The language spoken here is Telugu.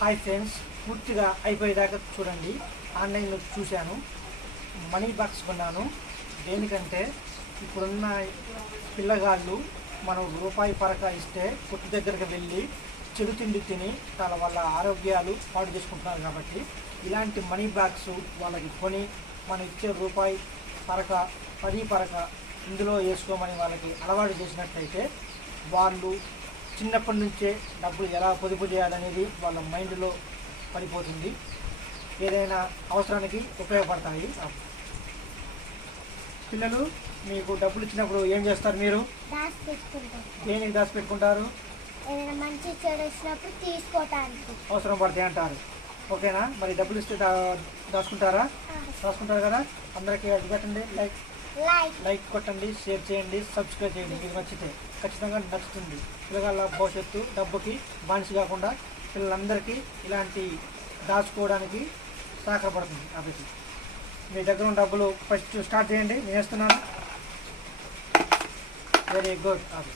హాయ్ ఫ్రెండ్స్, పూర్తిగా అయిపోయేదాకా చూడండి. ఆన్లైన్లో చూశాను, మనీ బాక్స్ కొన్నాను. దేనికంటే ఇప్పుడున్న పిల్లగాళ్ళు మనం రూపాయి పరక ఇస్తే కొట్టు దగ్గరికి వెళ్ళి చెడు తిండి తిని వాళ్ళ ఆరోగ్యాలు పాడు చేసుకుంటున్నారు. కాబట్టి ఇలాంటి మనీ బాక్స్ వాళ్ళకి కొని మనం ఇచ్చే రూపాయి పరక 10 పరక ఇందులో వేసుకోమని వాళ్ళకి అలవాటు చేసినట్లయితే వాళ్ళు చిన్నప్పటి నుంచే డబ్బులు ఎలా పొదుపు చేయాలనేది వాళ్ళ మైండ్లో పడిపోతుంది. ఏదైనా అవసరానికి ఉపయోగపడతాయి. పిల్లలు మీకు డబ్బులు ఇచ్చినప్పుడు ఏం చేస్తారు? మీరు దేనికి దాచిపెట్టుకుంటారు? మంచి చెడు వచ్చినప్పుడు తీసుకోవటానికి అవసరం పడతాయి అంటారు. ఓకేనా? మరి డబ్బులు ఇస్తే దాచుకుంటారా? దాచుకుంటారు కదా. అందరికీ అది పెట్టండి, లైక్ కొట్టండి, షేర్ చేయండి, సబ్స్క్రైబ్ చేయండి. మీకు నచ్చితే ఖచ్చితంగా నచ్చుతుంది. పిల్లగాళ్ళ భవిష్యత్తు డబ్బుకి బానిస కాకుండా పిల్లలందరికీ ఇలాంటి దాచుకోవడానికి సహకారపడుతుంది. కాబట్టి మీ దగ్గర ఉన్న డబ్బులు ఫస్ట్ స్టార్ట్ చేయండి. నేను వేస్తున్నాను. Very good.